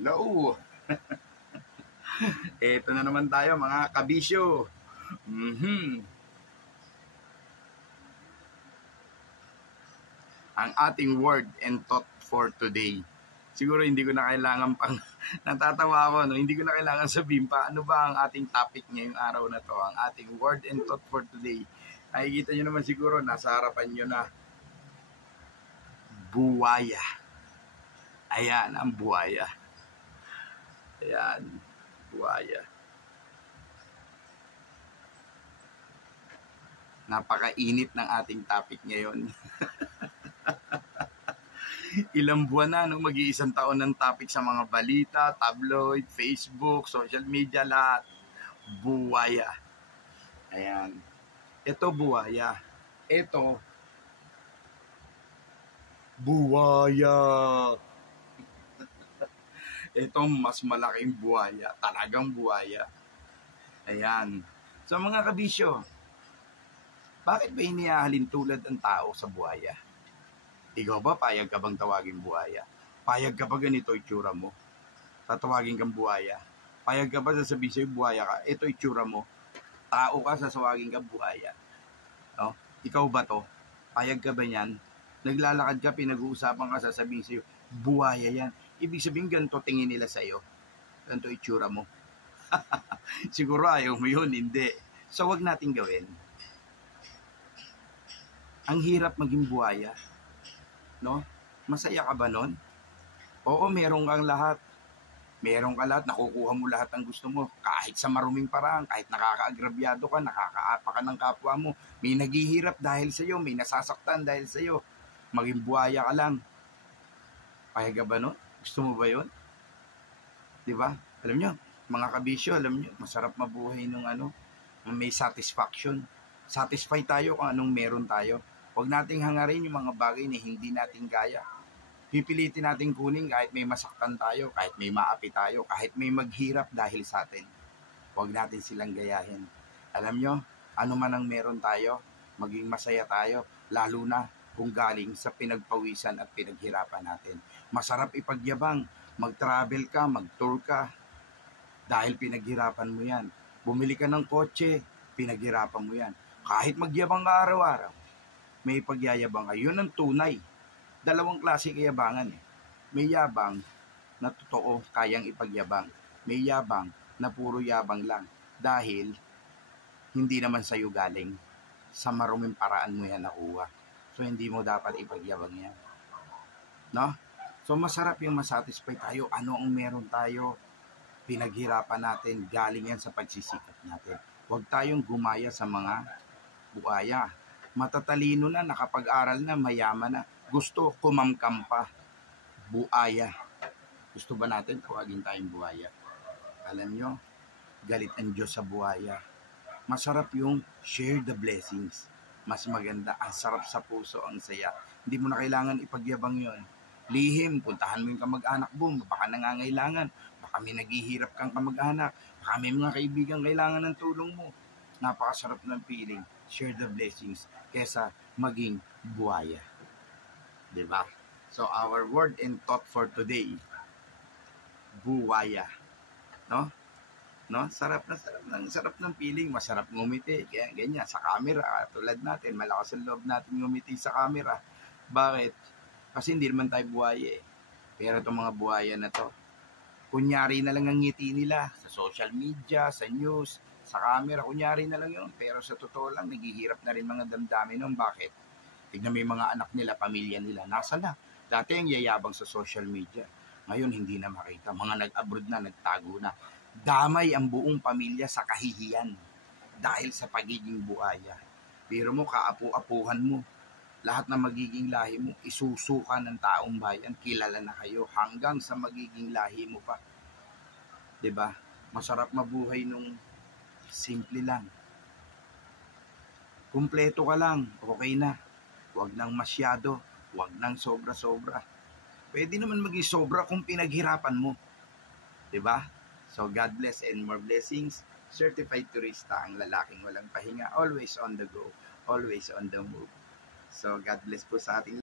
Hello! Eto na naman tayo mga kabisyo. Ang ating word and thought for today. Siguro hindi ko na kailangan pang natatawa ako, no? Hindi ko na kailangan sabihin pa ano ba ang ating topic ngayong araw na to. Ang ating word and thought for today. Nakikita nyo naman siguro, nasa harapan nyo na buwaya. Ayan, ang buwaya. Ayan, buwaya. Napakainit ng ating topic ngayon. Ilang buwan na, no? Mag-iisang taon ng topic sa mga balita, tabloid, Facebook, social media, lahat. Buwaya. Ayan. Ito buwaya. Ito buwaya. Ito mas malaking buwaya. Talagang buwaya. Ayan. So mga kabisyo, bakit ba inihahalin tulad ang tao sa buwaya? Ikaw ba, payag ka bang tawagin buhaya? Payag ka ba ganito itsura mo? Tatawagin kang buhaya? Payag ka ba sasabihin sa'yo buhaya ka? Ito itsura mo. Tao ka, sasawagin kang buhaya. No? Ikaw ba to? Payag ka ba yan? Naglalakad ka, pinag-uusapan ka, sasabihin sa'yo, buhaya yan. Ibig sabihin, ganito tingin nila sa'yo. Ganito itsura mo. Siguro ayaw mo yun, hindi. So, wag natin gawin. Ang hirap maging buhaya. No? Masaya ka ba nun? Oo, meron kang lahat. Meron ka lahat, nakukuha mo lahat ng gusto mo. Kahit sa maruming paraan, kahit nakakaagrabyado ka, nakakaapa ka ng kapwa mo. May naghihirap dahil sa'yo, may nasasaktan dahil sa'yo. Maging buhaya ka lang. Payag ka ba nun? Gusto mo ba yun? Diba? Alam nyo, mga kabisyo, alam nyo, masarap mabuhay nung may satisfaction. Satisfy tayo kung anong meron tayo. Huwag nating hangarin yung mga bagay na hindi natin kaya. Pipilitin natin kunin kahit may masaktan tayo, kahit may maapi tayo, kahit may maghirap dahil sa atin. Huwag natin silang gayahin. Alam nyo, ano man ang meron tayo, maging masaya tayo, lalo na kung galing sa pinagpawisan at pinaghirapan natin. Masarap ipagyabang, mag-travel ka, mag-tour ka, dahil pinaghirapan mo yan. Bumili ka ng kotse, pinaghirapan mo yan. Kahit magyabang ka araw-araw, may pagyayabang ka. Yun ang tunay. Dalawang klase kayabangan eh. May yabang na totoo kayang ipagyabang. May yabang na puro yabang lang. Dahil hindi naman sa'yo galing. Sa maruming paraan mo yan nakuha. So hindi mo dapat ipagyabang yan. No? So masarap yung masatisfy tayo. Ano ang meron tayo? Pinaghirapan natin. Galing yan sa pagsisikap natin. Huwag tayong gumaya sa mga buhaya. Matatalino na, nakapag-aral na, mayaman na. Gusto, kumamkam pa. Buhaya. Gusto ba natin tawagin tayong buhaya? Alam nyo, galit ang Diyos sa buhaya. Masarap yung share the blessings. Mas maganda, ang sarap sa puso, ang saya. Hindi mo na kailangan ipagyabang yon. Lihim, puntahan mo yung kamag-anak mo, baka nangangailangan. Baka may naghihirap kang kamag-anak. Baka may mga kaibigan kailangan ng tulong mo. Napakasarap ng feeling. Share the blessings kesa maging buhaya. Diba? So our word and thought for today, buwaya. No? No? Sarap ng feeling, masarap ngumiti. Kaya ganyan sa camera, tulad natin, malakas ang loob natin ngumiti sa camera. Bakit? Kasi hindi naman tayo buhaya eh. Pero itong mga buhaya na to, kunyari na lang ang ngiti nila sa social media, sa news, sa camera, kunyari na lang yun. Pero sa totoo lang, naghihirap na rin mga damdamin nun. Bakit? Tignan mo yung mga anak nila, pamilya nila. Nasa na? Dati ang yayabang sa social media. Ngayon, hindi na makita. Mga nag-abroad na, nagtago na. Damay ang buong pamilya sa kahihiyan. Dahil sa pagiging buhaya. Pero mo, kaapu-apuhan mo. Lahat na magiging lahi mo, isusuka ng taong bayan. Kilala na kayo hanggang sa magiging lahi mo pa. 'Di ba? Masarap mabuhay nung simple lang. Kumpleto ka lang, okay na. Huwag nang masyado, huwag nang sobra-sobra. Pwede naman maging sobra kung pinaghirapan mo. 'Di ba? So God bless and more blessings. Certified turista ang lalaking walang pahinga, always on the go, always on the move. So God bless po sa ating